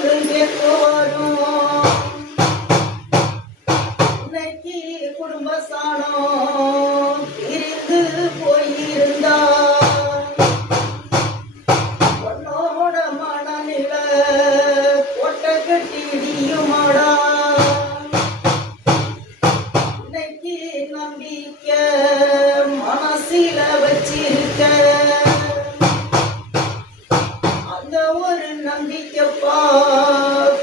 சொல்லு கேட்க வரும். இன்னைக்கு குடும்ப சாணம் பிரிந்து போயிருந்தா உன்னோட மனநில கோட்டை கட்டி இடியுமாடா. இன்னைக்கு நம்பிக்கை மனசில வச்சிருக்க அந்த ஒரு நம்பிக்கைப்பா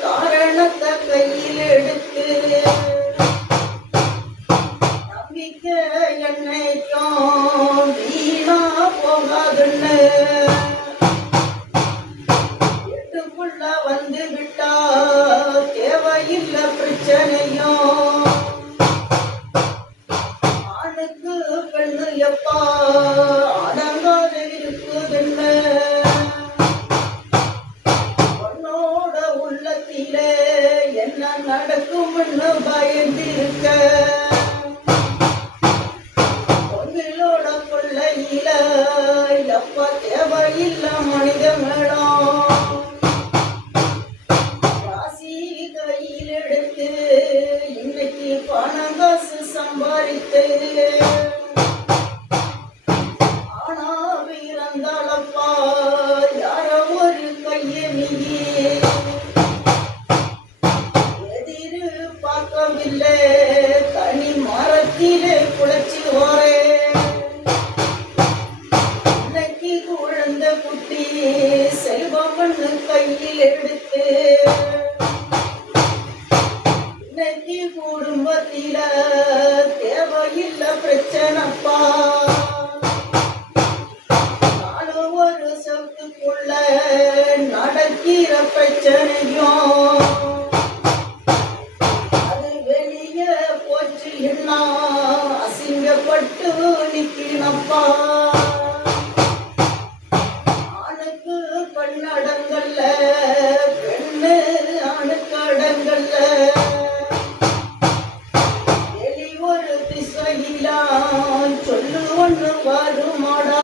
காரணத்தை கையில் எடுத்து நம்பிக்கை என்னைக்கும் வீணா போகாதுன்னு வீட்டுக்குள்ள வந்து விட்டா தேவையில்லை பிரச்சனையும். ஆணுக்கு பெண்ணு எப்பா அடங்காத இருக்குதுன்னு உன்னோட உள்ளத்திலே என்ன நடக்கும்னு பயந்திருக்க உங்களோட கொள்ளையில எப்ப தேவையில்லை மனித மேடம். ராசி கையில் எடுத்து இன்னைக்கு பணம் காசு சம்பாதித்து ஆனா வீரந்தாளப்பா யார ஒரு கையை நீயே எதிரு பார்க்கவில்லை தனி மரத்திலே குளைச்சி ஓரே. இன்னைக்கு குழந்தை குட்டி செல்வமண்ணு கையில் எடுத்து இன்னைக்கு குடும்பத்தில தேவையில்லை பிரச்சனைப்பா. நானும் ஒரு சொத்துக்குள்ள நடக்கிற பிரச்சனையும் அது வெளியே போச்சு என்ன